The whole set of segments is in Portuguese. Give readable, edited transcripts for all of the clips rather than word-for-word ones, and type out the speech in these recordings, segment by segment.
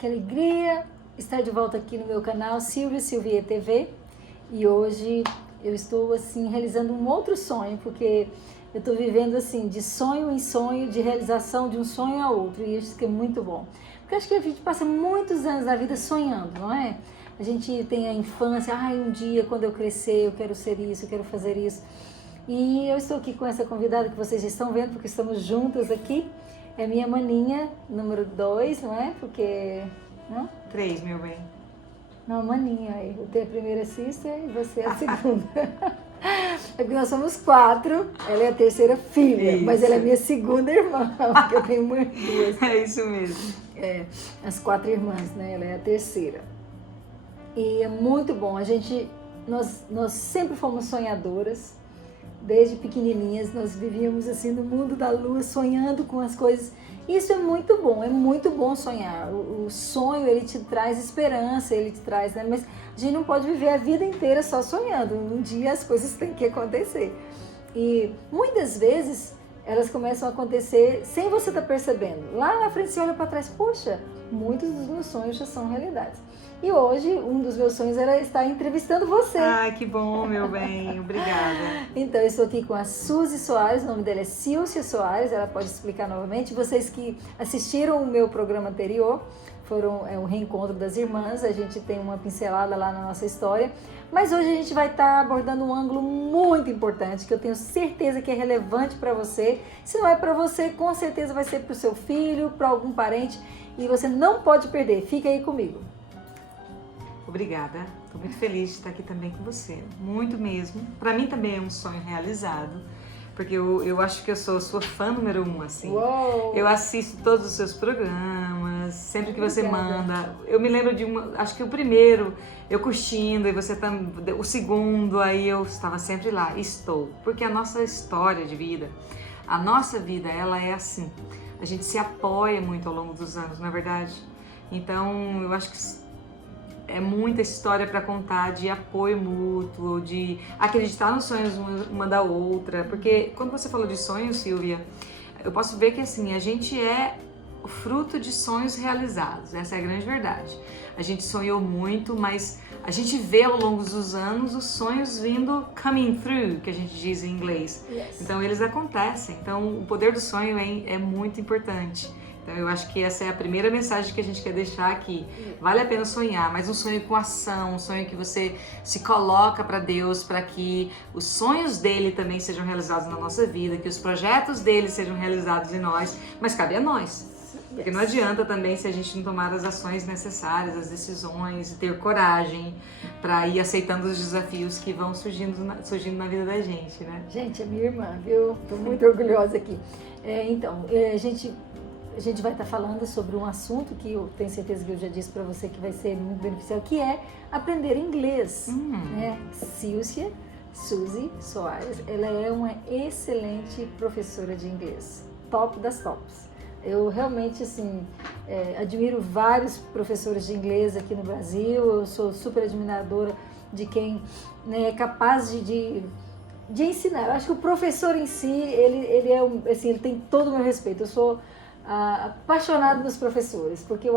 Que alegria estar de volta aqui no meu canal Silvia TV. E hoje eu estou assim realizando um outro sonho, porque eu estou vivendo assim de sonho em sonho, de realização de um sonho a outro, e isso que é muito bom. Porque acho que a gente passa muitos anos da vida sonhando, não é? A gente tem a infância, um dia quando eu crescer eu quero ser isso, eu quero fazer isso. E eu estou aqui com essa convidada que vocês estão vendo, porque estamos juntas aqui. É minha maninha, número 2, não é? Porque... não? 3, meu bem. Não, maninha. Eu tenho a primeira sister e você a segunda. É porque nós somos 4, ela é a terceira filha, isso. Mas ela é minha segunda irmã, porque eu tenho uma, 2. É isso mesmo. As 4 irmãs, né? Ela é a terceira. E é muito bom, nós sempre fomos sonhadoras. Desde pequenininhas nós vivíamos assim no mundo da lua, sonhando com as coisas. Isso é muito bom sonhar. O sonho, ele te traz esperança, ele te traz, né? Mas a gente não pode viver a vida inteira só sonhando. Um dia as coisas têm que acontecer. E muitas vezes elas começam a acontecer sem você estar percebendo. Lá na frente você olha para trás, poxa, muitos dos meus sonhos já são realidades. E hoje, um dos meus sonhos era estar entrevistando você. Ai, que bom, meu bem. Obrigada. Então, eu estou aqui com a Suzy Soares, o nome dela é Silcia Soares, ela pode explicar novamente. Vocês que assistiram o meu programa anterior, o reencontro das irmãs, a gente tem uma pincelada lá na nossa história. Mas hoje a gente vai estar abordando um ângulo muito importante, que eu tenho certeza que é relevante para você. Se não é para você, com certeza vai ser para o seu filho, para algum parente, e você não pode perder. Fica aí comigo. Obrigada, estou muito feliz de estar aqui também com você, muito mesmo. Para mim também é um sonho realizado, porque eu acho que eu sou sua fã número 1, assim. Uou. Eu assisto todos os seus programas, sempre que você manda. Eu me lembro de acho que o primeiro, eu curtindo, e você o segundo, aí eu estava sempre lá, porque a nossa história de vida, a nossa vida, ela é assim, a gente se apoia muito ao longo dos anos, não é verdade? Então, eu acho que é muita história para contar de apoio mútuo, de acreditar nos sonhos uma da outra. Porque quando você falou de sonhos, Silvia, eu posso ver que assim, a gente é o fruto de sonhos realizados. Essa é a grande verdade. A gente sonhou muito, mas a gente vê ao longo dos anos os sonhos vindo coming through, que a gente diz em inglês. Yes. Então eles acontecem. Então o poder do sonho é muito importante. Então eu acho que essa é a primeira mensagem que a gente quer deixar aqui. Vale a pena sonhar, mas um sonho com ação, um sonho que você se coloca para Deus, para que os sonhos dele também sejam realizados na nossa vida, que os projetos dele sejam realizados em nós, mas cabe a nós. Porque não adianta também se a gente não tomar as ações necessárias, as decisões, ter coragem para ir aceitando os desafios que vão surgindo na vida da gente, né? Gente, é minha irmã, viu? Tô muito orgulhosa aqui. A gente vai estar falando sobre um assunto que eu tenho certeza que eu já disse para você que vai ser muito beneficial, que é aprender inglês. Né? Silcia Suzy Soares, ela é uma excelente professora de inglês, top das tops. Eu realmente, assim, admiro vários professores de inglês aqui no Brasil, eu sou super admiradora de quem, né, é capaz de ensinar. Eu acho que o professor em si, ele tem todo o meu respeito. Eu sou apaixonada dos professores, porque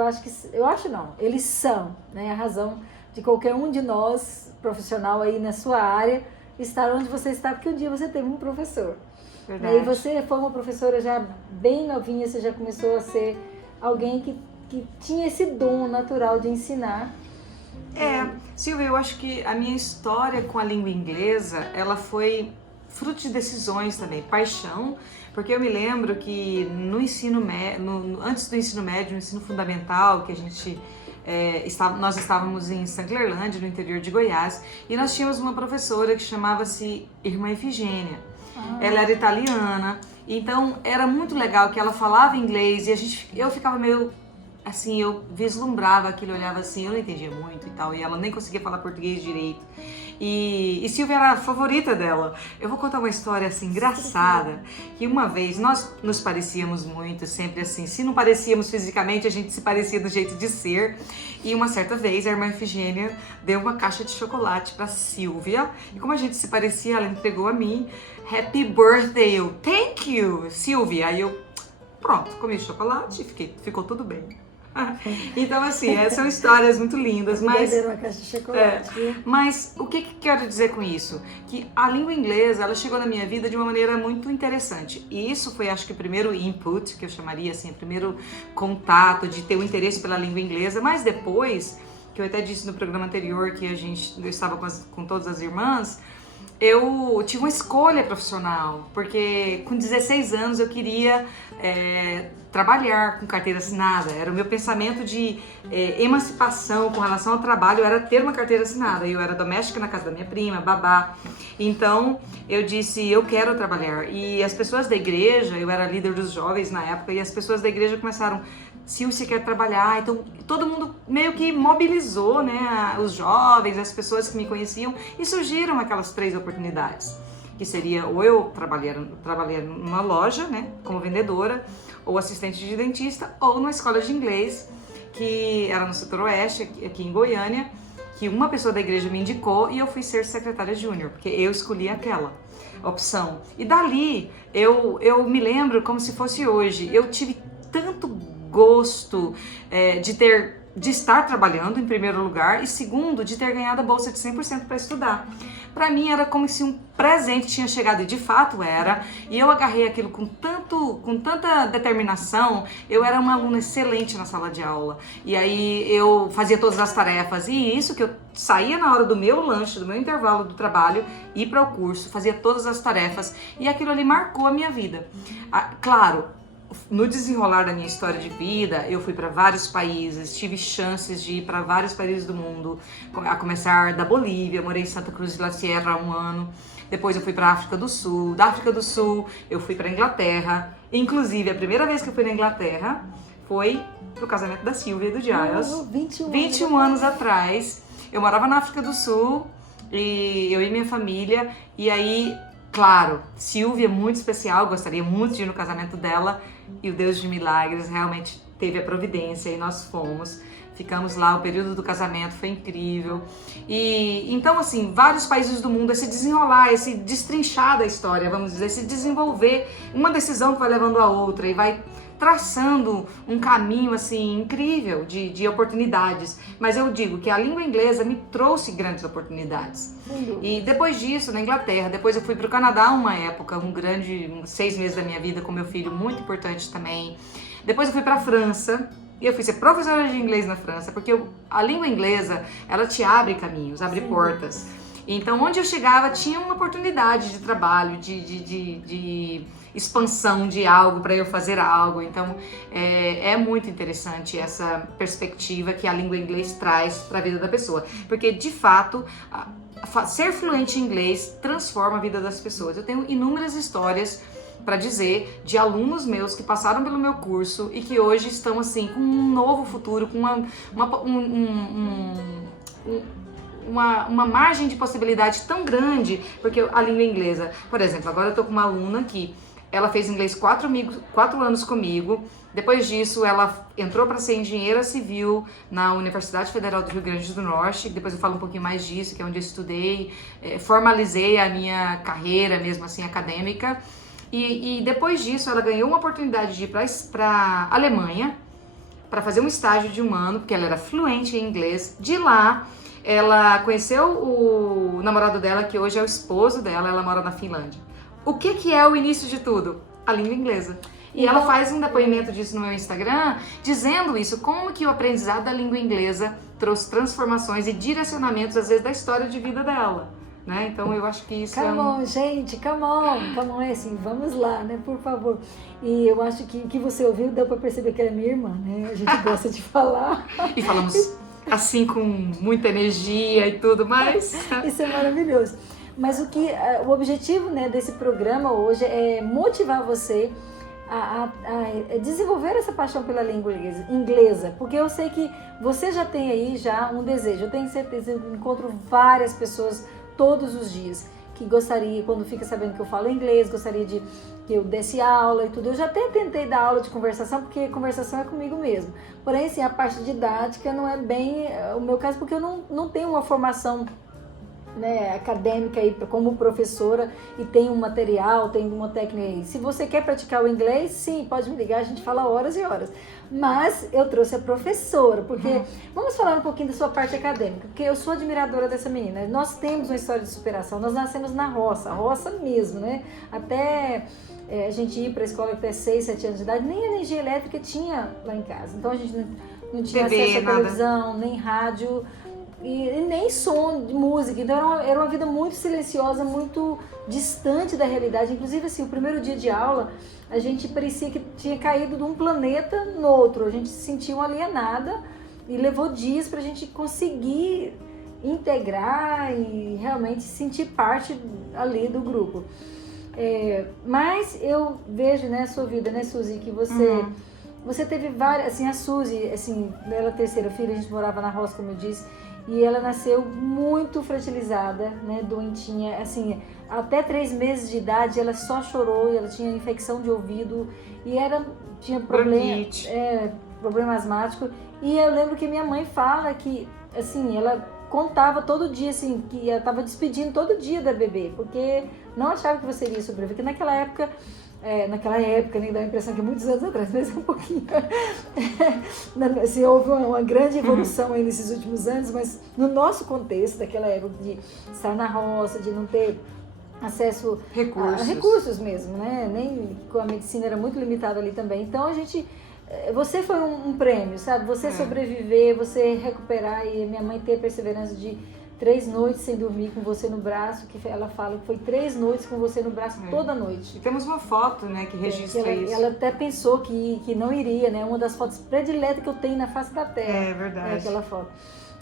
eles são, né, a razão de qualquer um de nós, profissional aí na sua área, estar onde você está, porque um dia você teve um professor. Verdade. E você foi uma professora já bem novinha, você já começou a ser alguém que tinha esse dom natural de ensinar. Silvia, eu acho que a minha história com a língua inglesa, ela foi fruto de decisões também, paixão, porque eu me lembro que no ensino antes do ensino médio, no ensino fundamental, que a gente nós estávamos em Sanclerlândia, no interior de Goiás, e nós tínhamos uma professora que chamava-se Irmã Efigênia. Ela era italiana, então era muito legal que ela falava inglês e eu ficava meio assim, eu vislumbrava aquilo, olhava assim, eu não entendia muito e tal, e ela nem conseguia falar português direito. E Silvia era a favorita dela. Eu vou contar uma história assim engraçada, que uma vez nós nos parecíamos muito, sempre assim, se não parecíamos fisicamente, a gente se parecia do jeito de ser. E uma certa vez a irmã Efigênia deu uma caixa de chocolate para Silvia, e como a gente se parecia, ela entregou a mim. Happy birthday, thank you, Silvia. Aí eu, pronto, comi chocolate e ficou tudo bem. Então, assim, são histórias muito lindas, mas... Uma caixa de chocolate, viu? Mas o que quero dizer com isso? Que a língua inglesa, ela chegou na minha vida de uma maneira muito interessante. E isso foi, acho que, o primeiro input, que eu chamaria assim, o primeiro contato de ter o interesse pela língua inglesa. Mas depois, que eu até disse no programa anterior que eu estava com todas as irmãs, eu tive uma escolha profissional, porque com 16 anos eu queria trabalhar com carteira assinada. Era o meu pensamento de emancipação com relação ao trabalho, era ter uma carteira assinada. Eu era doméstica na casa da minha prima, babá. Então eu disse, eu quero trabalhar. E as pessoas da igreja, eu era líder dos jovens na época, e as pessoas da igreja começaram, se você quer trabalhar, então todo mundo meio que mobilizou, né, os jovens, as pessoas que me conheciam, e surgiram aquelas 3 oportunidades, que seria ou eu trabalhar numa loja, né, como vendedora, ou assistente de dentista, ou numa escola de inglês, que era no setor oeste, aqui em Goiânia, que uma pessoa da igreja me indicou e eu fui ser secretária júnior, porque eu escolhi aquela opção. E dali, eu me lembro como se fosse hoje, eu tive tanto gosto de estar trabalhando, em primeiro lugar, e segundo, de ter ganhado a bolsa de 100% para estudar. Para mim era como se um presente tinha chegado, e de fato era, e eu agarrei aquilo com tanta determinação. Eu era uma aluna excelente na sala de aula, e aí eu fazia todas as tarefas, e isso que eu saía na hora do meu lanche, do meu intervalo do trabalho, ia para o curso, fazia todas as tarefas, e aquilo ali marcou a minha vida. Claro, no desenrolar da minha história de vida, eu fui para vários países, tive chances de ir para vários países do mundo, a começar da Bolívia, morei em Santa Cruz de la Sierra há 1 ano, depois eu fui para a África do Sul, da África do Sul eu fui para a Inglaterra, inclusive a primeira vez que eu fui na Inglaterra foi pro casamento da Silvia e do Giles, 21 anos atrás. Eu morava na África do Sul, e eu e minha família, e aí, claro, Silvia é muito especial, gostaria muito de ir no casamento dela, e o Deus de milagres realmente teve a providência e nós fomos. Ficamos lá, o período do casamento foi incrível. E então, assim, vários países do mundo, esse desenrolar, esse destrinchar da história, vamos dizer, esse desenvolver, uma decisão que vai levando a outra e vai traçando um caminho, assim, incrível de oportunidades. Mas eu digo que a língua inglesa me trouxe grandes oportunidades. E depois disso, na Inglaterra, depois eu fui para o Canadá uma época, 6 meses da minha vida com meu filho, muito importante também. Depois eu fui para a França, e eu fui ser professora de inglês na França, porque a língua inglesa, ela te abre caminhos, abre portas. Então, onde eu chegava, tinha uma oportunidade de trabalho, de expansão de algo, para eu fazer algo. Então, é muito interessante essa perspectiva que a língua inglesa traz para a vida da pessoa. Porque, de fato, ser fluente em inglês transforma a vida das pessoas. Eu tenho inúmeras histórias para dizer de alunos meus que passaram pelo meu curso e que hoje estão assim com um novo futuro, com uma margem de possibilidade tão grande, porque a língua inglesa, por exemplo, agora eu tô com uma aluna que ela fez inglês 4 anos comigo. Depois disso, ela entrou para ser engenheira civil na Universidade Federal do Rio Grande do Norte. Depois eu falo um pouquinho mais disso, que é onde eu estudei, formalizei a minha carreira mesmo assim acadêmica. E depois disso, ela ganhou uma oportunidade de ir para a Alemanha para fazer um estágio de 1 ano, porque ela era fluente em inglês. De lá, ela conheceu o namorado dela, que hoje é o esposo dela, ela mora na Finlândia. O que é o início de tudo? A língua inglesa. E ela faz um depoimento disso no meu Instagram, dizendo isso, como que o aprendizado da língua inglesa trouxe transformações e direcionamentos, às vezes, da história de vida dela. Né? Então eu acho que isso come on, gente, come on, é assim, vamos lá, né, por favor. E eu acho que o que você ouviu deu pra perceber que ela é minha irmã, né, a gente gosta de falar. E falamos assim com muita energia e tudo mais. Isso é maravilhoso. Mas o objetivo, né, desse programa hoje é motivar você a desenvolver essa paixão pela língua inglesa, porque eu sei que você já tem aí um desejo. Eu tenho certeza, eu encontro várias pessoas todos os dias que gostaria, quando fica sabendo que eu falo inglês, gostaria de que eu desse aula e tudo. Eu já até tentei dar aula de conversação, porque conversação é comigo mesmo. Porém, assim, a parte didática não é bem o meu caso, porque eu não tenho uma formação né, acadêmica aí como professora e tem um material, tem uma técnica aí. Se você quer praticar o inglês, sim, pode me ligar, a gente fala horas e horas. Mas eu trouxe a professora, porque vamos falar um pouquinho da sua parte acadêmica, porque eu sou admiradora dessa menina. Nós temos uma história de superação, nós nascemos na roça mesmo, né? Até a gente ir para a escola até 6, 7 anos de idade, nem energia elétrica tinha lá em casa. Então a gente não tinha TV, acesso à nada. televisão, nem rádio, e nem som de música. Então era uma vida muito silenciosa, muito distante da realidade. Inclusive, assim, o primeiro dia de aula, a gente parecia que tinha caído de um planeta no outro. A gente se sentia uma alienada e levou dias para a gente conseguir integrar e realmente sentir parte ali do grupo. Mas eu vejo, né, a sua vida, né, Suzy, que você teve várias, assim, a Suzy, assim, ela é a terceira filha, a gente morava na roça, como eu disse, e ela nasceu muito fragilizada, né, doentinha, assim, até 3 meses de idade ela só chorou, ela tinha infecção de ouvido e tinha problema asmático. E eu lembro que minha mãe fala que, assim, ela contava todo dia, assim, que ela estava despedindo todo dia da bebê, porque não achava que você iria sobreviver, porque naquela época, nem dá a impressão que muitos anos atrás, mas um pouquinho, assim, houve uma grande evolução aí nesses últimos anos, mas no nosso contexto, daquela época de estar na roça, de não ter acesso a recursos mesmo, né? Nem com a medicina era muito limitada ali também. Então você foi um prêmio, sabe? Você sobreviver, você recuperar, e minha mãe ter a perseverança de 3 noites sem dormir com você no braço, que ela fala que foi 3 noites com você no braço toda noite. E temos uma foto, né, que registra isso. Ela até pensou que não iria, né? Uma das fotos prediletas que eu tenho na face da terra. É verdade. É aquela foto.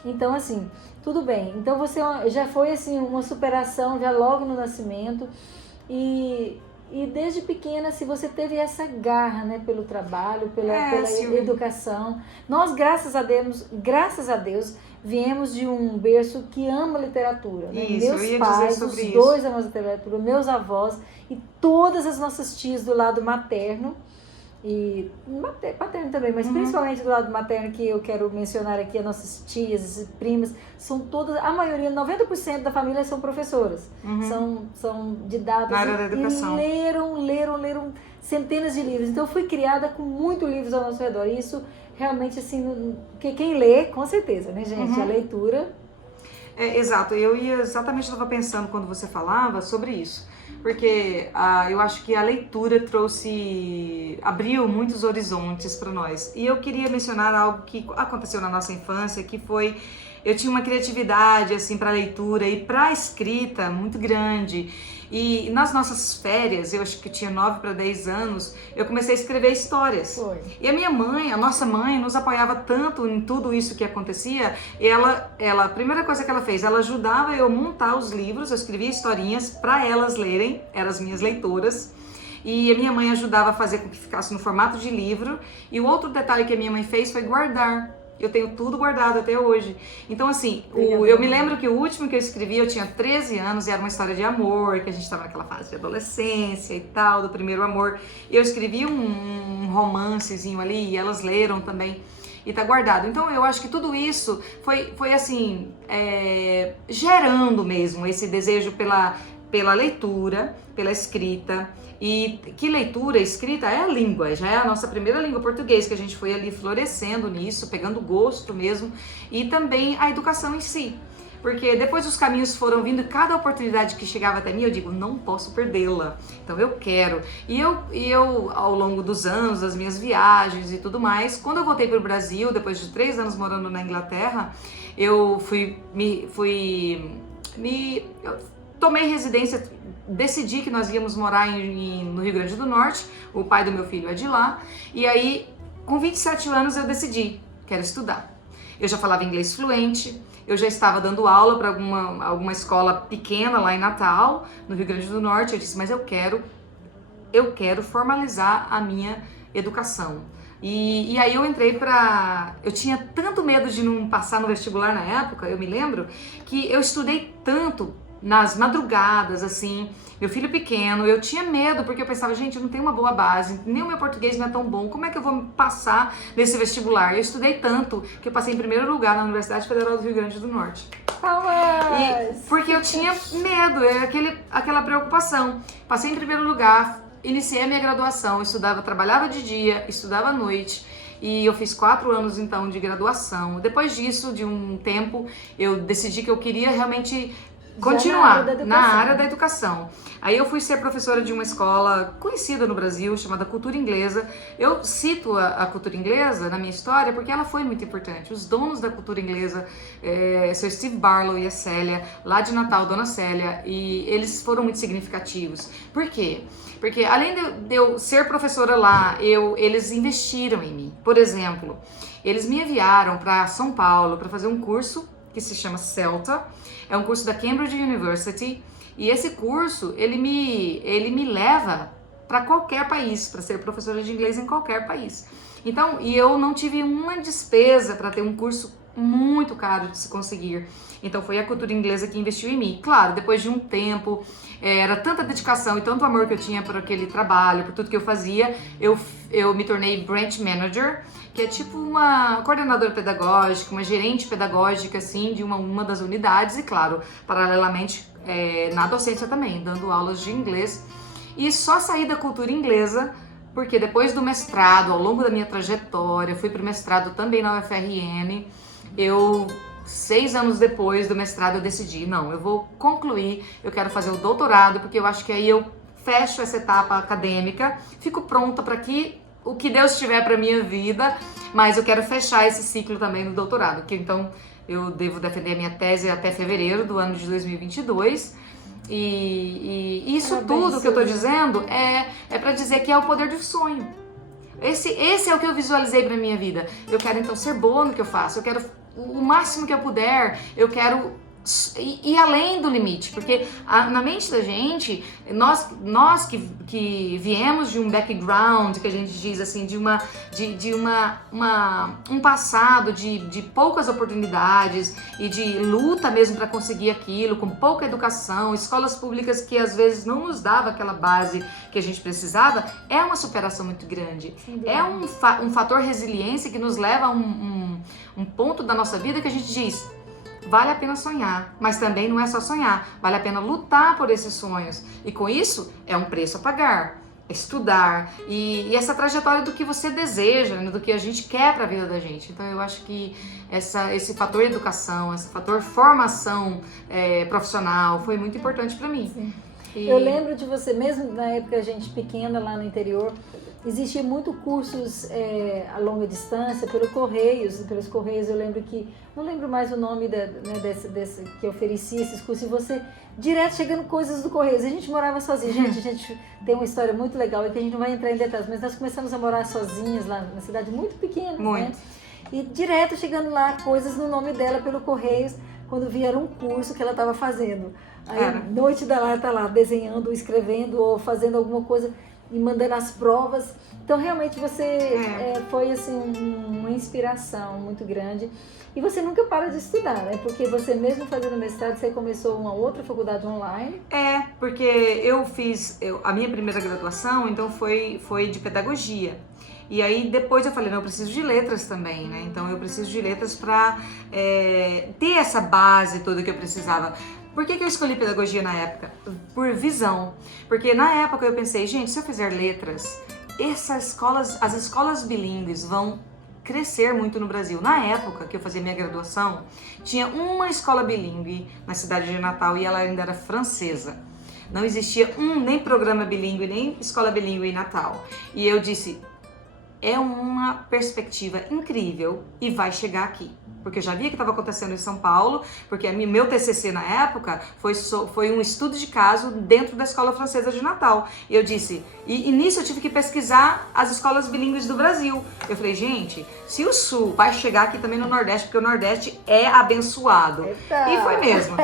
Então, assim, tudo bem. Então você já foi, assim, uma superação já logo no nascimento. E desde pequena, se você teve essa garra, né, pelo trabalho, pela educação. Nós, graças a Deus, viemos de um berço que ama literatura. Né? Isso, meus pais, os dois amam literatura, meus avós e todas as nossas tias do lado materno. E paterno também, mas principalmente do lado materno, que eu quero mencionar aqui, as nossas tias, primas, são todas, a maioria, 90% da família são professoras, são didatas na área da educação. E leram centenas de livros. Então eu fui criada com muitos livros ao nosso redor, e isso realmente, assim, quem lê, com certeza, né, gente, a leitura. Exato, exatamente estava pensando quando você falava sobre isso. Porque eu acho que a leitura abriu muitos horizontes para nós. E eu queria mencionar algo que aconteceu na nossa infância, que foi, eu tinha uma criatividade assim para leitura e para escrita muito grande. E nas nossas férias, eu acho que eu tinha 9 para 10 anos, eu comecei a escrever histórias. Foi. E a nossa mãe, nos apoiava tanto em tudo isso que acontecia. A primeira coisa que ela fez, ela ajudava eu a montar os livros, eu escrevia historinhas para elas lerem, eram as minhas leitoras. E a minha mãe ajudava a fazer com que ficasse no formato de livro. E o outro detalhe que a minha mãe fez foi guardar. Eu tenho tudo guardado até hoje. Então, assim, eu me lembro que o último que eu escrevi, eu tinha 13 anos e era uma história de amor, que a gente estava naquela fase de adolescência e tal, do primeiro amor. E eu escrevi um romancezinho ali e elas leram também. E tá guardado. Então, eu acho que tudo isso foi assim, gerando mesmo esse desejo pela leitura, pela escrita. E que leitura, escrita é a língua, já é a nossa primeira língua, português, que a gente foi ali florescendo nisso, pegando gosto mesmo, e também a educação em si. Porque depois os caminhos foram vindo, cada oportunidade que chegava até mim, eu digo, não posso perdê-la. Então eu quero. E eu, ao longo dos anos, das minhas viagens e tudo mais, quando eu voltei para o Brasil, depois de 3 anos morando na Inglaterra, eu tomei residência, decidi que nós íamos morar no Rio Grande do Norte, o pai do meu filho é de lá, e aí, com 27 anos, eu decidi, quero estudar. Eu já falava inglês fluente, eu já estava dando aula para alguma escola pequena lá em Natal, no Rio Grande do Norte. Eu disse, mas eu quero formalizar a minha educação. E aí eu entrei eu tinha tanto medo de não passar no vestibular na época, eu me lembro, que eu estudei tanto nas madrugadas, assim, meu filho pequeno, eu tinha medo, porque eu pensava, gente, eu não tenho uma boa base, nem o meu português não é tão bom, como é que eu vou passar nesse vestibular? Eu estudei tanto que eu passei em primeiro lugar na Universidade Federal do Rio Grande do Norte. Palmas! Porque eu tinha medo, aquela preocupação. Passei em primeiro lugar, iniciei a minha graduação, estudava, trabalhava de dia, estudava à noite. E eu fiz 4 anos, então, de graduação. Depois disso, de um tempo, eu decidi que eu queria realmente continuar na área da educação. Aí eu fui ser professora de uma escola conhecida no Brasil, chamada Cultura Inglesa. Eu cito a cultura inglesa na minha história porque ela foi muito importante. Os donos da cultura inglesa, Sir Steve Barlow e a Célia, lá de Natal, Dona Célia, e eles foram muito significativos. Por quê? Porque além de eu ser professora lá, eles investiram em mim. Por exemplo, eles me enviaram para São Paulo para fazer um curso que se chama CELTA. É um curso da Cambridge University. E esse curso, ele me leva para qualquer país, para ser professora de inglês em qualquer país. Então, e eu não tive uma despesa para ter um curso muito caro de se conseguir. Então foi a cultura inglesa que investiu em mim. Claro, depois de um tempo, era tanta dedicação e tanto amor que eu tinha por aquele trabalho, por tudo que eu fazia, eu me tornei branch manager, que é tipo uma coordenadora pedagógica, uma gerente pedagógica, assim, de uma das unidades e, claro, paralelamente na docência também, dando aulas de inglês. E só saí da cultura inglesa porque depois do mestrado, ao longo da minha trajetória, fui para o mestrado também na UFRN, 6 anos depois do mestrado eu decidi, não, eu vou concluir, eu quero fazer o doutorado, porque eu acho que aí eu fecho essa etapa acadêmica, fico pronta para o que Deus tiver para minha vida, mas eu quero fechar esse ciclo também no doutorado, que então eu devo defender a minha tese até fevereiro do ano de 2022, e isso tudo que eu tô dizendo é para dizer que é o poder do sonho. Esse é o que eu visualizei para minha vida. Eu quero então ser boa no que eu faço, eu quero o máximo que eu puder, eu quero ir além do limite, porque na mente da gente, nós que viemos de um background, que a gente diz assim, de um passado de poucas oportunidades e de luta mesmo para conseguir aquilo, com pouca educação, escolas públicas que às vezes não nos dava aquela base que a gente precisava, é uma superação muito grande. É um fator resiliência que nos leva a um ponto da nossa vida que a gente diz: vale a pena sonhar, mas também não é só sonhar, vale a pena lutar por esses sonhos. E com isso, é um preço a pagar, é estudar e essa trajetória do que você deseja, né, do que a gente quer para a vida da gente. Então eu acho que esse fator educação, esse fator formação profissional foi muito importante para mim. Sim. Eu lembro de você, mesmo na época a gente pequena lá no interior, existia muito cursos a longa distância pelos Correios. Eu lembro que, não lembro mais o nome desse que oferecia esses cursos, e você direto chegando coisas do Correios. A gente morava sozinha, gente, a gente tem uma história muito legal, que a gente não vai entrar em detalhes, mas nós começamos a morar sozinhas lá na cidade, muito pequena, né? E direto chegando lá coisas no nome dela pelo Correios, quando vieram um curso que ela estava fazendo. Aí, noite da lá, tá lá desenhando, escrevendo ou fazendo alguma coisa e mandando as provas. Então, realmente, você foi assim, uma inspiração muito grande. E você nunca para de estudar, né? Porque você mesmo fazendo mestrado, você começou uma outra faculdade online. Porque eu fiz a minha primeira graduação, então foi de pedagogia. E aí depois eu falei, não, eu preciso de letras também, né? Então eu preciso de letras para ter essa base toda que eu precisava. Por que eu escolhi pedagogia na época? Por visão. Porque na época eu pensei, gente, se eu fizer letras, as escolas bilíngues vão crescer muito no Brasil. Na época que eu fazia minha graduação, tinha uma escola bilíngue na cidade de Natal e ela ainda era francesa. Não existia nem programa bilíngue, nem escola bilíngue em Natal. E eu disse, é uma perspectiva incrível e vai chegar aqui. Porque eu já via que estava acontecendo em São Paulo, porque meu TCC na época foi um estudo de caso dentro da escola francesa de Natal. E eu disse, e nisso eu tive que pesquisar as escolas bilíngues do Brasil. Eu falei, gente, se o Sul vai chegar aqui também no Nordeste, porque o Nordeste é abençoado. Eita. E foi mesmo.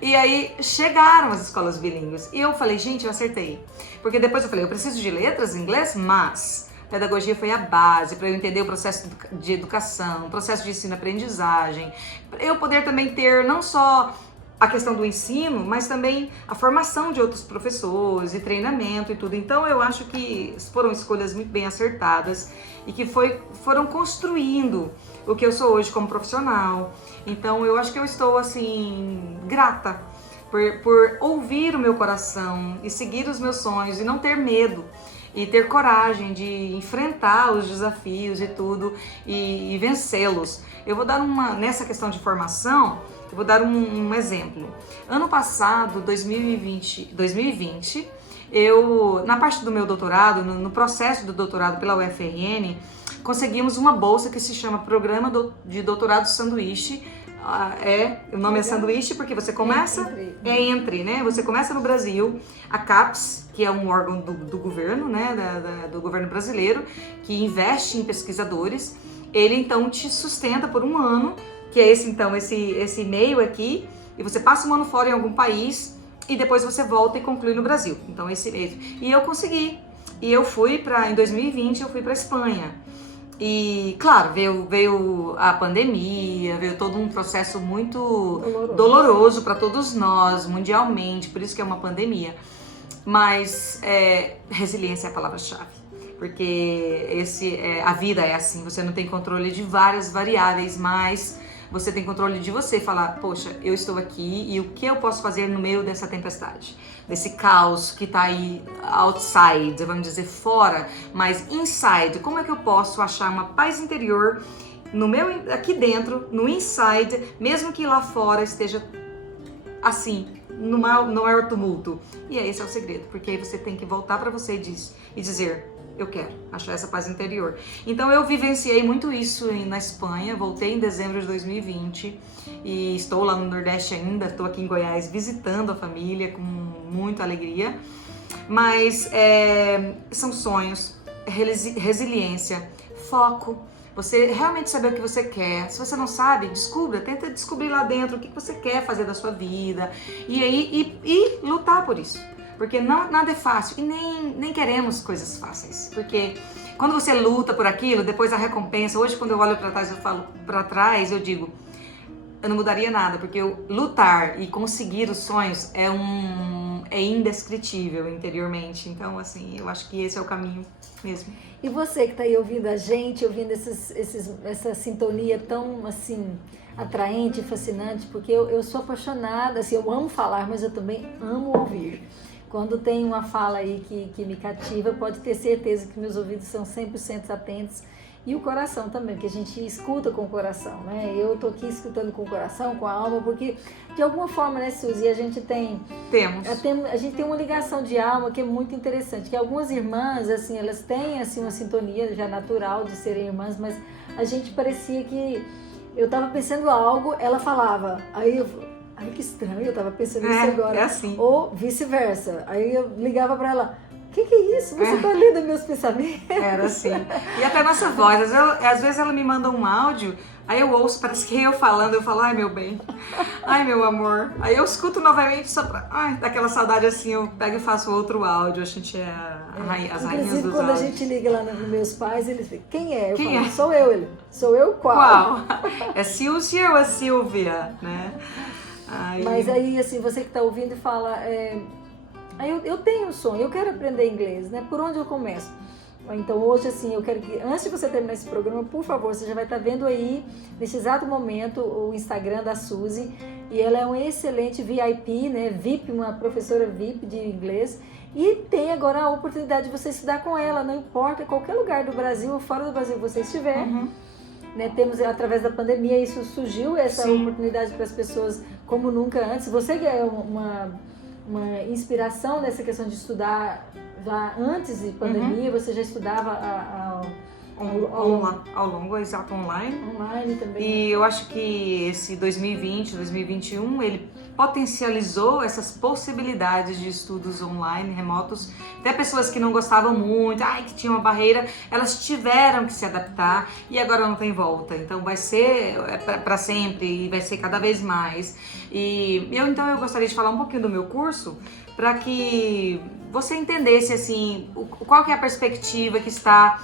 E aí chegaram as escolas bilíngues. E eu falei, gente, eu acertei. Porque depois eu falei, eu preciso de letras em inglês, mas pedagogia foi a base para eu entender o processo de educação, o processo de ensino-aprendizagem, para eu poder também ter não só a questão do ensino, mas também a formação de outros professores e treinamento e tudo. Então eu acho que foram escolhas muito bem acertadas e que foram construindo o que eu sou hoje como profissional. Então eu acho que eu estou assim grata por ouvir o meu coração e seguir os meus sonhos e não ter medo e ter coragem de enfrentar os desafios e tudo e vencê-los. Eu vou dar nessa questão de formação, eu vou dar um exemplo. Ano passado, 2020, eu, na parte do meu doutorado, no processo do doutorado pela UFRN, conseguimos uma bolsa que se chama Programa de Doutorado Sanduíche. O nome é sanduíche porque você começa, né? Você começa no Brasil, a CAPES, que é um órgão do governo, né? Do governo brasileiro, que investe em pesquisadores. Ele então te sustenta por um ano, que é esse e-mail aqui, e você passa um ano fora em algum país e depois você volta e conclui no Brasil. Então esse mesmo. E eu consegui. E eu fui em 2020 eu fui para Espanha. E claro, veio a pandemia, veio todo um processo muito doloroso para todos nós, mundialmente, por isso que é uma pandemia. Mas resiliência é a palavra-chave. Porque a vida é assim, você não tem controle de várias variáveis, mas você tem controle de você, falar, poxa, eu estou aqui e o que eu posso fazer no meio dessa tempestade, desse caos que tá aí outside, vamos dizer, fora, mas inside, como é que eu posso achar uma paz interior aqui dentro, no inside, mesmo que lá fora esteja assim, no maior tumulto. E esse é o segredo, porque aí você tem que voltar para você e dizer, eu quero achar essa paz interior. Então eu vivenciei muito isso na Espanha, voltei em dezembro de 2020 e estou lá no Nordeste ainda, estou aqui em Goiás visitando a família com muita alegria, mas são sonhos, resiliência, foco, você realmente saber o que você quer. Se você não sabe, tenta descobrir lá dentro o que você quer fazer da sua vida e lutar por isso. Porque nada é fácil e nem queremos coisas fáceis. Porque quando você luta por aquilo, depois a recompensa, hoje quando eu olho para trás, eu digo, eu não mudaria nada, porque lutar e conseguir os sonhos é indescritível interiormente. Então, assim, eu acho que esse é o caminho mesmo. E você que está aí ouvindo a gente, ouvindo essa sintonia tão, assim, atraente e fascinante, porque eu sou apaixonada, assim, eu amo falar, mas eu também amo ouvir. Quando tem uma fala aí que me cativa, pode ter certeza que meus ouvidos são 100% atentos. E o coração também, que a gente escuta com o coração, né? Eu tô aqui escutando com o coração, com a alma, porque de alguma forma, né, Suzy, a gente tem uma ligação de alma que é muito interessante, que algumas irmãs, assim, elas têm, assim, uma sintonia já natural de serem irmãs, mas a gente parecia que eu tava pensando algo, ela falava, aí ai, que estranho, eu tava pensando isso agora. É assim. Ou vice-versa. Aí eu ligava pra ela, o que é isso? Você tá lendo meus pensamentos? Era assim. E até a nossa voz, às vezes ela me manda um áudio, aí eu ouço, parece que eu falando, eu falo, ai meu bem, ai meu amor. Aí eu escuto novamente só pra, daquela saudade assim, eu pego e faço outro áudio, a gente as rainhas dos Inclusive quando áudios. a gente liga lá nos meus pais, eles dizem, quem é? Eu Quem falo, é? sou eu. Sou eu qual? Qual? É Silcia ou é Silvia, né? Mas aí, assim, você que tá ouvindo e fala, eu tenho um sonho, eu quero aprender inglês, né? Por onde eu começo? Então hoje, assim, eu quero que, antes de você terminar esse programa, por favor, você já vai estar vendo aí, nesse exato momento, o Instagram da Suzy, e ela é uma excelente VIP, né? VIP, uma professora VIP de inglês, e tem agora a oportunidade de você estudar com ela, não importa qualquer lugar do Brasil ou fora do Brasil que você estiver. Né, temos, através da pandemia, isso surgiu, essa oportunidade para as pessoas como nunca antes. Você é uma inspiração nessa questão de estudar já antes de pandemia, você já estudava ao longo, exato, online. Online também. E eu acho que esse 2020, 2021, ele potencializou essas possibilidades de estudos online, remotos. Até pessoas que não gostavam muito, que tinha uma barreira, elas tiveram que se adaptar e agora não tem volta. Então vai ser para sempre e vai ser cada vez mais. E então eu gostaria de falar um pouquinho do meu curso para que você entendesse assim, qual que é a perspectiva que está,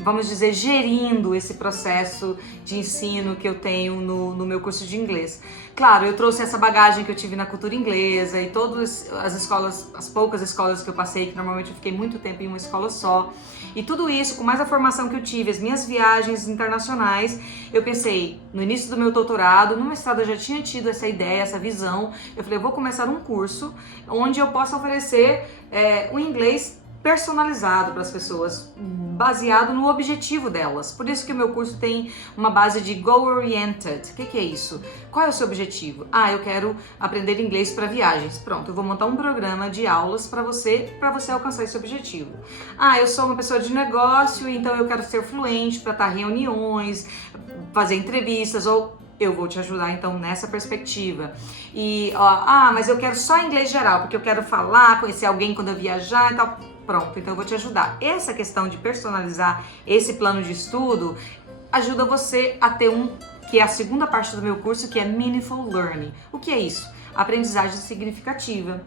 vamos dizer, gerindo esse processo de ensino que eu tenho no meu curso de inglês. Claro, eu trouxe essa bagagem que eu tive na cultura inglesa e todas as escolas, as poucas escolas que eu passei, que normalmente eu fiquei muito tempo em uma escola só. E tudo isso, com mais a formação que eu tive, as minhas viagens internacionais, eu pensei, no início do meu doutorado, no mestrado eu já tinha tido essa ideia, essa visão. Eu falei, eu vou começar um curso onde eu possa oferecer um inglês personalizado para as pessoas, baseado no objetivo delas. Por isso que o meu curso tem uma base de goal-oriented. O que é isso? Qual é o seu objetivo? Eu quero aprender inglês para viagens. Pronto, eu vou montar um programa de aulas para você alcançar esse objetivo. Eu sou uma pessoa de negócio, então eu quero ser fluente para estar em reuniões, fazer entrevistas, ou eu vou te ajudar então nessa perspectiva. E, mas eu quero só inglês geral, porque eu quero falar, conhecer alguém quando eu viajar e tal. Pronto, então eu vou te ajudar. Essa questão de personalizar esse plano de estudo ajuda você a ter que é a segunda parte do meu curso, que é Meaningful Learning. O que é isso? Aprendizagem significativa,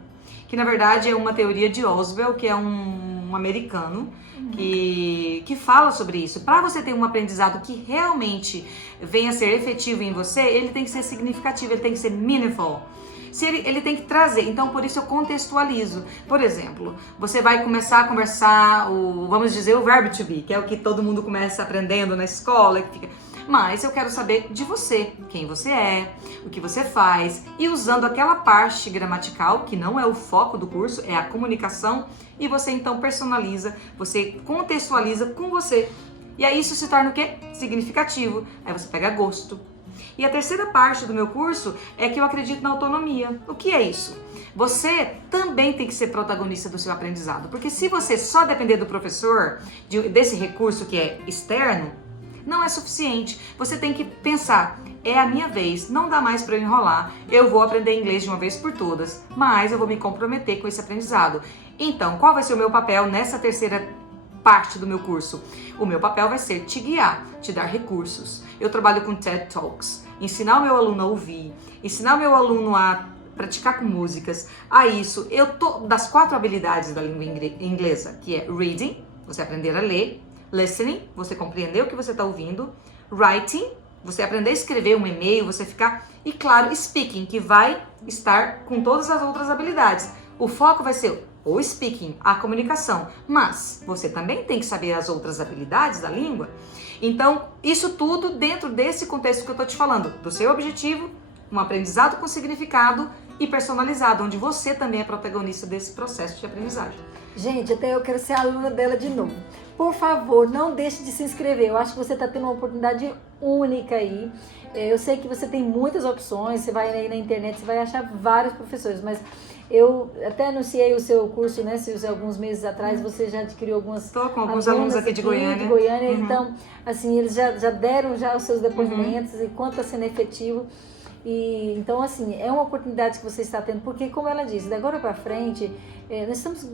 que na verdade é uma teoria de Oswald, que é um americano, que fala sobre isso. Para você ter um aprendizado que realmente venha a ser efetivo em você, ele tem que ser significativo, ele tem que ser meaningful. Ele tem que trazer, então por isso eu contextualizo. Por exemplo, você vai começar a conversar, vamos dizer, o verbo to be, que é o que todo mundo começa aprendendo na escola, que fica... Mas eu quero saber de você, quem você é, o que você faz, e usando aquela parte gramatical, que não é o foco do curso, é a comunicação, e você então personaliza, você contextualiza com você. E aí isso se torna o quê? Significativo. Aí você pega gosto. E a terceira parte do meu curso é que eu acredito na autonomia. O que é isso? Você também tem que ser protagonista do seu aprendizado, porque se você só depender do professor, desse recurso que é externo, não é suficiente. Você tem que pensar, é a minha vez, não dá mais para eu enrolar, eu vou aprender inglês de uma vez por todas, mas eu vou me comprometer com esse aprendizado. Então, qual vai ser o meu papel nessa terceira parte do meu curso? O meu papel vai ser te guiar, te dar recursos. Eu trabalho com TED Talks, ensinar o meu aluno a ouvir, ensinar o meu aluno a praticar com músicas. Das 4 habilidades da língua inglesa, que é reading, você aprender a ler, listening, você compreender o que você está ouvindo, writing, você aprender a escrever um e-mail, você ficar, e claro, speaking, que vai estar com todas as outras habilidades. O foco vai ser o speaking, a comunicação, mas você também tem que saber as outras habilidades da língua. Então, isso tudo dentro desse contexto que eu estou te falando, do seu objetivo, um aprendizado com significado e personalizado, onde você também é protagonista desse processo de aprendizagem. Gente, até eu quero ser aluna dela de novo. Por favor, não deixe de se inscrever. Eu acho que você está tendo uma oportunidade única aí. Eu sei que você tem muitas opções, você vai aí na internet, você vai achar vários professores, mas eu até anunciei o seu curso, né? Alguns meses atrás você já adquiriu algumas... Estou com alguns alunos aqui de Goiânia. Então, assim, eles já deram já os seus depoimentos e quanto está sendo efetivo. E, então, assim, é uma oportunidade que você está tendo, porque, como ela disse, da agora para frente, nós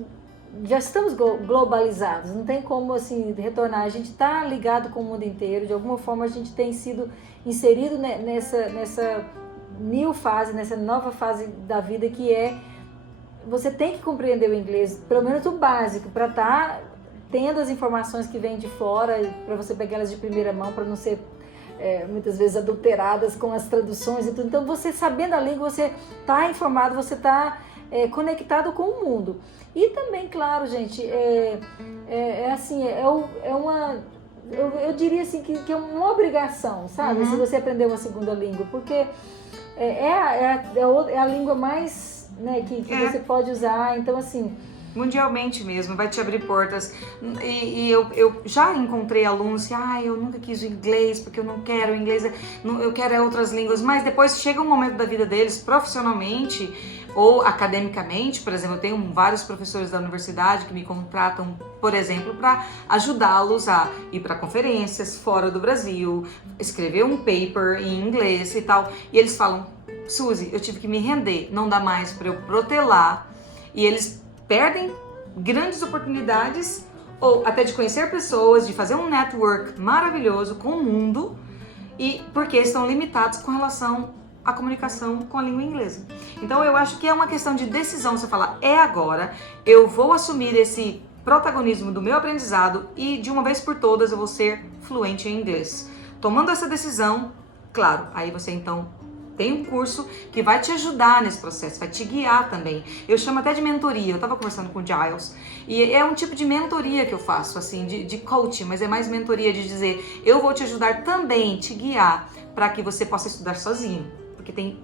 já estamos globalizados, não tem como, assim, retornar. A gente está ligado com o mundo inteiro, de alguma forma a gente tem sido inserido nessa new fase, nessa nova fase da vida, que você tem que compreender o inglês, pelo menos o básico, para estar tendo as informações que vêm de fora, para você pegar elas de primeira mão, para não ser muitas vezes adulteradas com as traduções e tudo. Então, você sabendo a língua, você está informado, você está conectado com o mundo. E também, claro, gente, eu diria assim que é uma obrigação, sabe? Se você aprender uma segunda língua, porque é a língua mais, né, que você pode usar. Então, assim, mundialmente mesmo, vai te abrir portas. E eu já encontrei alunos que, eu nunca quis o inglês, porque eu não quero o inglês, eu quero outras línguas, mas depois chega um momento da vida deles, profissionalmente ou academicamente. Por exemplo, eu tenho vários professores da universidade que me contratam, por exemplo, para ajudá-los a ir para conferências fora do Brasil, escrever um paper em inglês e tal, e eles falam, Suzy, eu tive que me render, não dá mais para eu protelar, e eles perdem grandes oportunidades, ou até de conhecer pessoas, de fazer um network maravilhoso com o mundo, e porque estão limitados com relação a comunicação com a língua inglesa. Então eu acho que é uma questão de decisão, você falar, é agora, eu vou assumir esse protagonismo do meu aprendizado e de uma vez por todas eu vou ser fluente em inglês. Tomando essa decisão, claro, aí você então tem um curso que vai te ajudar nesse processo, vai te guiar também. Eu chamo até de mentoria, eu estava conversando com o Giles, e é um tipo de mentoria que eu faço, assim, de coaching, mas é mais mentoria de dizer, eu vou te ajudar também, te guiar, para que você possa estudar sozinho, porque tem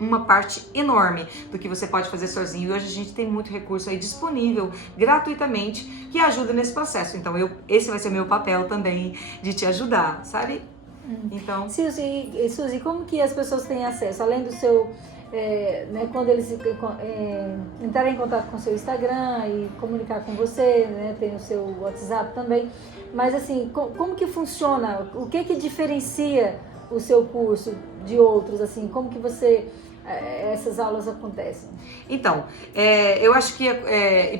uma parte enorme do que você pode fazer sozinho. E hoje a gente tem muito recurso aí disponível gratuitamente que ajuda nesse processo. Então esse vai ser o meu papel também de te ajudar, sabe? Então, Suzy, como que as pessoas têm acesso? Além do seu, né, quando eles entrarem em contato com o seu Instagram e comunicar com você, né, tem o seu WhatsApp também. Mas assim, como que funciona? O que diferencia o seu curso de outros? Assim, como que essas aulas acontecem? Então, eu acho que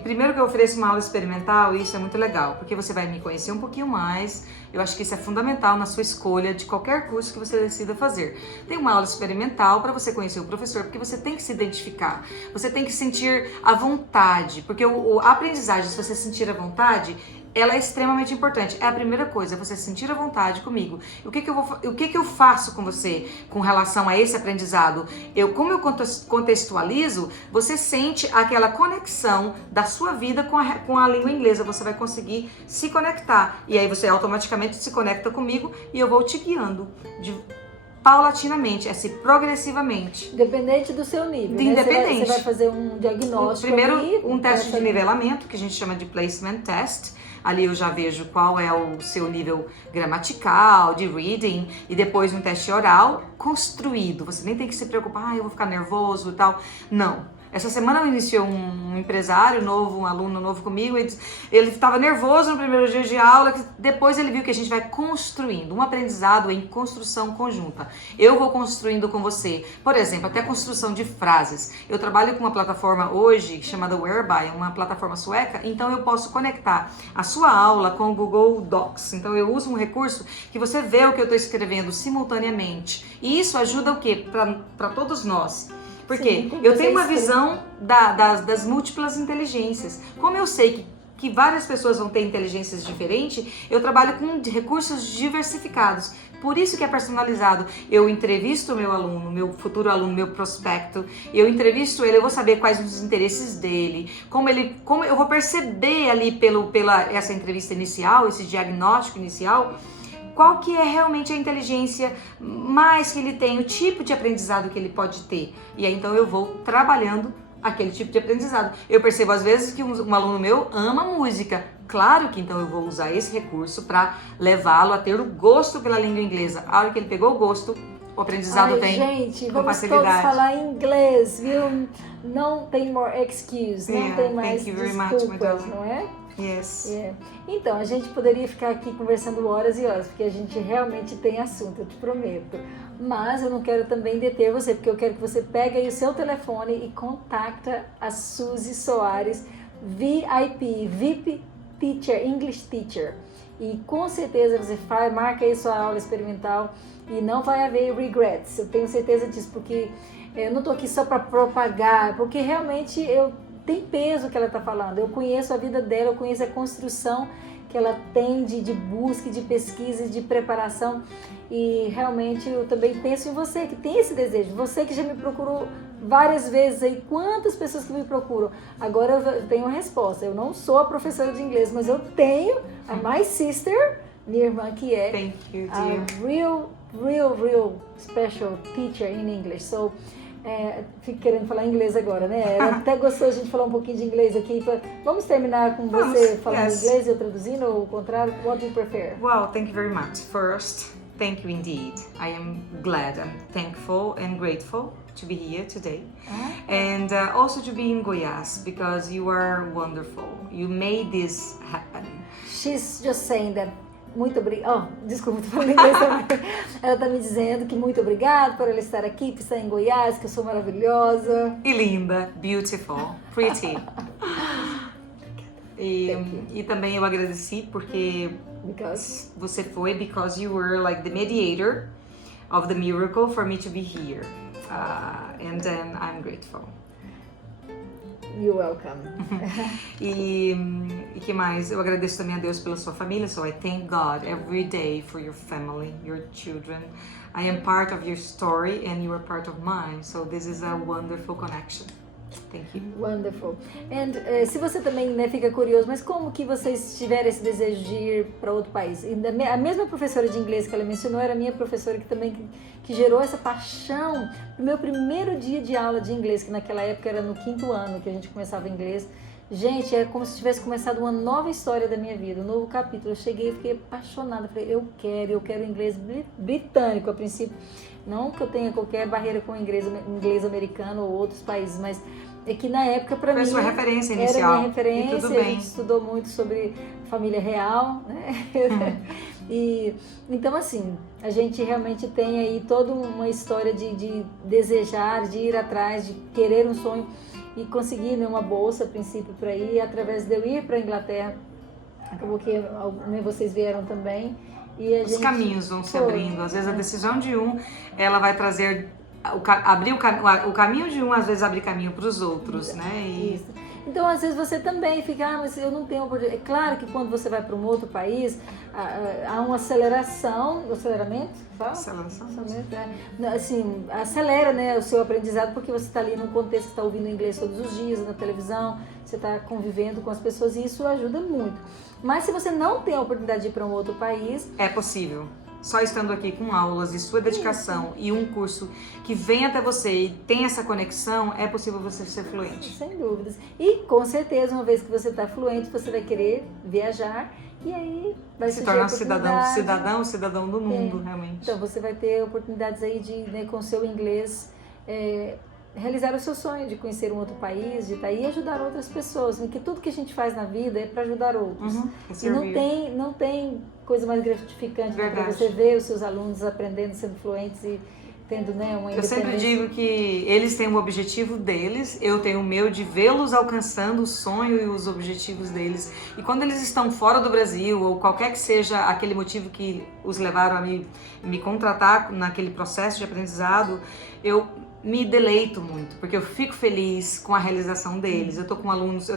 primeiro que eu ofereço uma aula experimental, e isso é muito legal, porque você vai me conhecer um pouquinho mais. Eu acho que isso é fundamental na sua escolha de qualquer curso que você decida fazer. Tem uma aula experimental para você conhecer o professor, porque você tem que se identificar, você tem que sentir a vontade, porque a aprendizagem, se você sentir a vontade, ela é extremamente importante. É a primeira coisa, você sentir a vontade comigo. O que eu faço com você com relação a esse aprendizado? Como eu contextualizo, você sente aquela conexão da sua vida com a língua inglesa. Você vai conseguir se conectar. E aí você automaticamente se conecta comigo e eu vou te guiando paulatinamente, progressivamente. Independente do seu nível, Independente. Você vai fazer um diagnóstico. Primeiro, um teste de nivelamento, que a gente chama de placement test. Ali eu já vejo qual é o seu nível gramatical, de reading, e depois um teste oral construído. Você nem tem que se preocupar, eu vou ficar nervoso e tal. Não. Essa semana eu iniciei um empresário novo, um aluno novo comigo, ele estava nervoso no primeiro dia de aula, depois ele viu que a gente vai construindo, um aprendizado em construção conjunta. Eu vou construindo com você, por exemplo, até a construção de frases. Eu trabalho com uma plataforma hoje chamada Whereby, uma plataforma sueca, então eu posso conectar a sua aula com o Google Docs. Então eu uso um recurso que você vê o que eu estou escrevendo simultaneamente. E isso ajuda o quê? Para todos nós. Porque eu tenho uma visão das múltiplas inteligências. Como eu sei que várias pessoas vão ter inteligências diferentes, eu trabalho com recursos diversificados. Por isso que é personalizado. Eu entrevisto o meu aluno, meu futuro aluno, meu prospecto. Eu entrevisto ele, eu vou saber quais os interesses dele, como eu vou perceber ali pela essa entrevista inicial, esse diagnóstico inicial, qual que é realmente a inteligência mais que ele tem, o tipo de aprendizado que ele pode ter. E aí então eu vou trabalhando aquele tipo de aprendizado. Eu percebo às vezes que um aluno meu ama música. Claro que então eu vou usar esse recurso para levá-lo a ter o gosto pela língua inglesa. A hora que ele pegou o gosto, o aprendizado vem gente, com vamos facilidade. Todos falar inglês, viu? Não tem more excuse, não tem mais desculpas, não é? Yes. Yeah. Então, a gente poderia ficar aqui conversando horas e horas, porque a gente realmente tem assunto, eu te prometo. Mas eu não quero também deter você, porque eu quero que você pegue aí o seu telefone e contacta a Suzy Soares, VIP Teacher, English Teacher. E com certeza você marca aí sua aula experimental e não vai haver regrets, eu tenho certeza disso, porque eu não estou aqui só para propagar, porque realmente tem peso o que ela está falando. Eu conheço a vida dela, eu conheço a construção que ela tem de busca, de pesquisa, de preparação. E realmente eu também penso em você que tem esse desejo. Você que já me procurou várias vezes aí. Quantas pessoas que me procuram? Agora eu tenho uma resposta. Eu não sou a professora de inglês, mas eu tenho a my sister, minha irmã, que é Thank you, a real special teacher in English. So, fico querendo falar inglês agora, né? Ela até gostou a gente falar um pouquinho de inglês aqui. Vamos terminar com você falando inglês e eu traduzindo, ou o contrário? What do you prefer? Well, thank you very much. First, thank you indeed. I am glad and thankful and grateful to be here today. And also to be in Goiás, because you are wonderful. You made this happen. She's just saying that. Muito obrigada. Desculpa, tô falando inglês também. Ela tá me dizendo que muito obrigada por ela estar aqui, por estar em Goiás, que eu sou maravilhosa. E linda, beautiful, pretty. E também eu agradeci porque você foi, because you were like the mediator of the miracle for me to be here. And then I'm grateful. You're welcome. E que mais? Eu agradeço também a Deus pela sua família. So I thank God every day for your family, your children. I am part of your story and you are part of mine. So this is a wonderful connection. Thank you. Wonderful. And se você também, né, fica curioso, mas como que vocês tiveram esse desejo de ir para outro país? E a mesma professora de inglês que ela mencionou era a minha professora que também que gerou essa paixão no meu primeiro dia de aula de inglês, que naquela época era no 5º ano que a gente começava inglês. Gente, é como se tivesse começado uma nova história da minha vida, um novo capítulo. Eu cheguei e fiquei apaixonada, falei, eu quero inglês britânico a princípio. Não que eu tenha qualquer barreira com inglês americano ou outros países, mas é que na época para mim foi a sua referência inicial. Era a minha referência, e tudo bem. A gente estudou muito sobre família real, né? E então assim, a gente realmente tem aí toda uma história de desejar, de ir atrás, de querer um sonho e conseguir, né, uma bolsa a princípio para ir, e através de eu ir para a Inglaterra, acabou que, né, vocês vieram também. E a Os gente, caminhos vão se abrindo. Às vezes a decisão de um, ela vai trazer, abrir o caminho de um, às vezes abre caminho para os outros, né? Isso. Então, às vezes você também fica, mas eu não tenho oportunidade. É claro que quando você vai para um outro país, há uma aceleramento, fala? Aceleração. Assim, acelera, né, o seu aprendizado, porque você está ali num contexto que está ouvindo inglês todos os dias, na televisão, você está convivendo com as pessoas e isso ajuda muito. Mas se você não tem a oportunidade de ir para um outro país... É possível. Só estando aqui com aulas e sua dedicação e um curso que vem até você e tem essa conexão, é possível você ser fluente. Sem dúvidas. E com certeza, uma vez que você está fluente, você vai querer viajar e aí vai se tornar cidadão do mundo, realmente. Então você vai ter oportunidades aí de, né, com o seu inglês, realizar o seu sonho de conhecer um outro país, de estar aí e ajudar outras pessoas, porque tudo que a gente faz na vida é para ajudar outros. E não tem coisa mais gratificante para você ver os seus alunos aprendendo, sendo fluentes e tendo, né, uma independência. Eu sempre digo que eles têm o objetivo deles, eu tenho o meu de vê-los alcançando o sonho e os objetivos deles. E quando eles estão fora do Brasil, ou qualquer que seja aquele motivo que os levaram a me contratar naquele processo de aprendizado, eu me deleito muito, porque eu fico feliz com a realização deles. Eu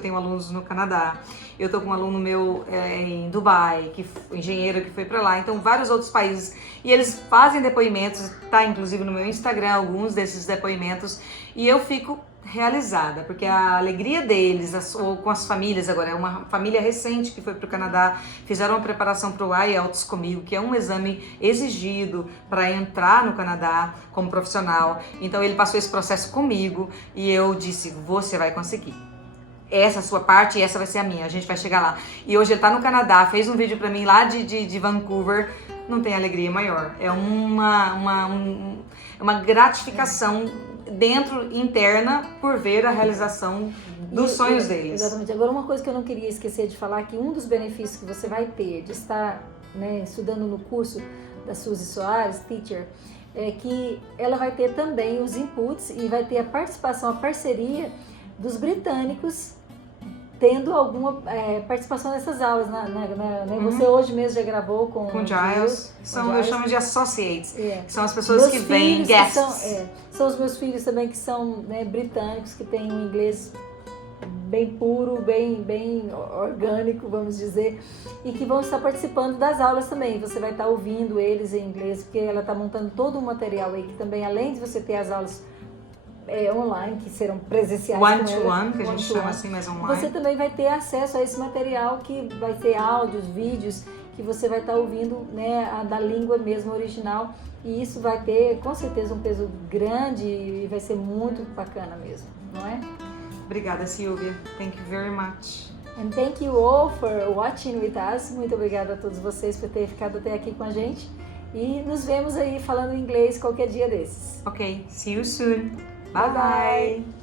tenho alunos no Canadá, eu tô com um aluno meu em Dubai, engenheiro que foi para lá, então vários outros países, e eles fazem depoimentos, tá inclusive no meu Instagram alguns desses depoimentos, e eu fico realizada, porque a alegria deles, ou com as famílias agora, é uma família recente que foi para o Canadá, fizeram uma preparação para o IELTS comigo, que é um exame exigido para entrar no Canadá como profissional. Então ele passou esse processo comigo e eu disse, você vai conseguir. Essa é a sua parte e essa vai ser a minha, a gente vai chegar lá. E hoje ele está no Canadá, fez um vídeo para mim lá de Vancouver, não tem alegria maior. É uma gratificação interna por ver a realização dos sonhos deles. Exatamente. Agora, uma coisa que eu não queria esquecer de falar, que um dos benefícios que você vai ter de estar, né, estudando no curso da Suzy Soares, Teacher, é que ela vai ter também os inputs e vai ter a participação, a parceria dos britânicos tendo alguma participação nessas aulas. Você hoje mesmo já gravou com o Giles. Eu chamo de associates, que são as pessoas que vêm, guests. São os meus filhos também que são, né, britânicos, que têm um inglês bem puro, bem orgânico, vamos dizer, e que vão estar participando das aulas também. Você vai estar ouvindo eles em inglês, porque ela está montando todo um material aí, que também, além de você ter as aulas online, que serão presenciais. One-to-one, que a gente chama assim, mas online. Você também vai ter acesso a esse material, que vai ter áudios, vídeos, que você vai estar ouvindo, né, da língua mesmo original. E isso vai ter, com certeza, um peso grande e vai ser muito bacana mesmo, não é? Obrigada, Silvia. Thank you very much. And thank you all for watching with us. Muito obrigada a todos vocês por terem ficado até aqui com a gente. E nos vemos aí falando inglês qualquer dia desses. Ok, see you soon. Bye bye.